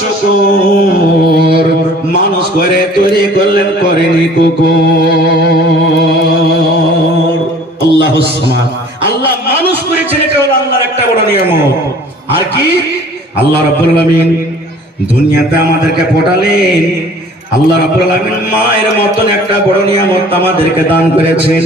শুকর, মানুষ করে তৈরি করলেন করেনি কুকুর। আল্লাহুস সামাদ, আল্লাহ মানুষ করেছেন, এটা হলো আল্লাহর একটা বড় নিয়ামত। আর কি আল্লাহ রাব্বুল আলামিন দুনিয়াতে আমাদেরকে পাঠালেন, আল্লাহ রাব্বুল আলামিন মায়ের মতন একটা বড় নিয়ামত আমাদেরকে দান করেছেন।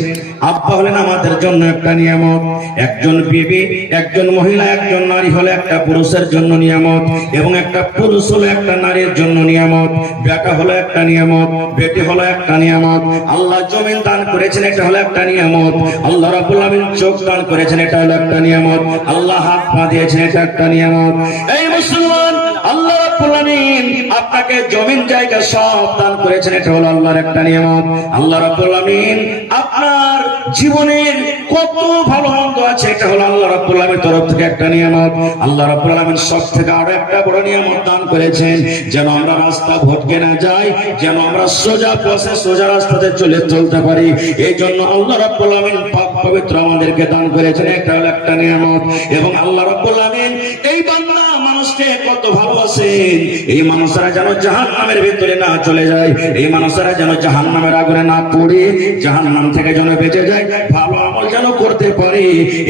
আব্বা হলেন আমাদের জন্য একটা নিয়ামত। একজন বিবি, একজন মহিলা, একজন নারী হলো একটা পুরুষের জন্য নিয়ামত, এবং একটা পুরুষ হলো একটা নারীর জন্য নিয়ামত। বেটা হলো একটা নিয়ামত, বেটি হলো একটা নিয়ামত। আল্লাহ জমিন দান করেছেন, এটা হলো একটা নিয়ামত। আল্লাহ রাব্বুল আলামিন চোখ দান করেছেন, এটা হলো একটা নিয়ামত। আল্লাহ হাত পা দিয়েছেন, এটা একটা নিয়ামত। এই মুসলমান, আল্লাহ রাব্বুল আলামিন আপনাকে জমিন জায়গা সব দান করেছেন, এটা হলো আল্লাহর একটা নিয়ামত। আল্লাহ রাব্বুল আলামিন আপনার জীবনের কত ভালো মন্দ আছে, এটা হলো আল্লাহ রাব্বুল আলামিনের তরফ থেকে একটা নিয়ামত। আল্লাহ রাব্বুল আলামিন সব থেকে আরো একটা বড় নিয়ামত দান করেছেন, যেন আমরা রাস্তা ভটকে না যাই, যেন আমরা সোজা পথে সোজা রাস্তাতে চলতে পারি। এই জন্য আল্লাহ রাব্বুল আলামিন পাক পবিত্র আমাদেরকে দান করেছেন, এটা হলো একটা নিয়ামত। এবং আল্লাহ রাব্বুল আলামিন এই বান্দা মানুষকে কত ভালোবাসেন, এই মানুষরা যেন জাহান্নামের ভিতরে না চলে যায়, এই মানুষরা যেন জাহান্নামের আগুনে না পড়ে জাহান্নাম থেকে যেন বেঁচে যায়, ভালো আমল যেন করতে পারে।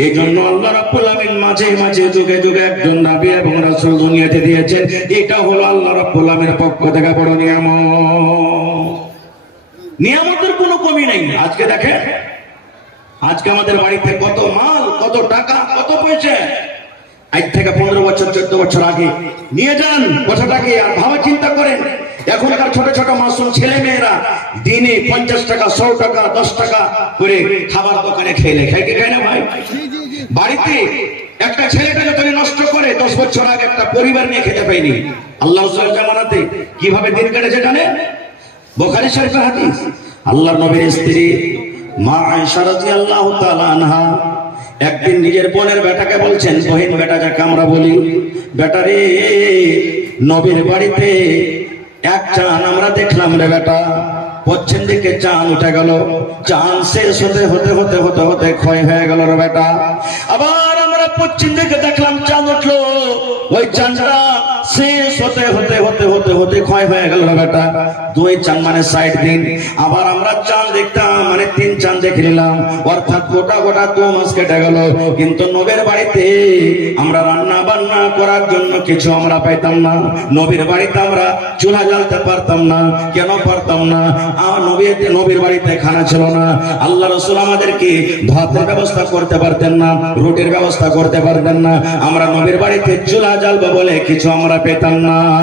এই জন্য আল্লাহ রাব্বুল আলামিন মাঝে মাঝে যুগে যুগে একজন নবী এবং রাসূল দুনিয়াতে দিয়েছেন। এটা হলো আল্লাহ রাব্বুল আলামিনের পক্ষ থেকে বড় নিয়ামত। নিয়ামতের কোনো কমি নেই। আজকে দেখেন, আজকে আমাদের বাড়িতে কত মাল, কত টাকা, কত পয়সা, আজ থেকে 15 বছর 14 বছর আগে নিয়ে যান কথাটাকে, আর ভাবা চিন্তা করেন। এখনকার ছোট ছোট মাসুম ছেলে মেয়েরা দিনে 50 টাকা, 100 টাকা, 10 টাকা করে খাবার দোকানে খেলে খাই, খায় না ভাই? বাড়িতে একটা ছেলেটাকে যদি নষ্ট করে, 10 বছর আগে একটা পরিবার নিয়ে খেতে পাইনি। আল্লাহ রাসূলের জামানাতে কিভাবে দিন কেটেছে জানেন? বুখারী শরীফের হাদিস, আল্লাহর নবীর স্ত্রী মা আয়েশা রাদিয়াল্লাহু তাআলা আনহা একদিন নিজের বোনের বেটাকে বলছেন, বহিন বেটা যাকে আমরা বলি, বেটা রে, নবীর বাড়িতে এক চাঁদ আমরা দেখলাম রে বেটা। পশ্চিম দিকে চাঁদ উঠে গেল, চাঁদ শেষ হতে হতে হতে হতে হতে ক্ষয় হয়ে গেল রে বেটা। আবার আমরা পশ্চিম দিকে দেখলাম চাঁদ উঠলো, ওই চাঁদটা শেষ হতে হতে হতে হতে হতে ক্ষয় হয়ে গেল রে বেটা। 2 চাঁদ মানে 60 দিন। আবার আমরা চাঁদ দেখতাম মানে 3 চাঁদ দেখে নিলাম, অর্থাৎ গোটা গোটা 2 মাস কেটে গেল। কিন্তু নবীর বাড়িতে আমরা রান্না বান্না করার জন্য কিছু আমরা পাইতাম না। নবীর বাড়িতে আমরা চুলা জ্বালতে পারতাম না। কেন পারতাম না? নবীর বাড়িতে খানা ছিল না। আল্লাহ রাসূল আমাদেরকে ভাতের ব্যবস্থা করতে পারতেন না, রুটির ব্যবস্থা করতে পারতেন না। আমরা নবীর বাড়িতে চুলা জ্বালবো বলে কিছু আমরা পেতাম না।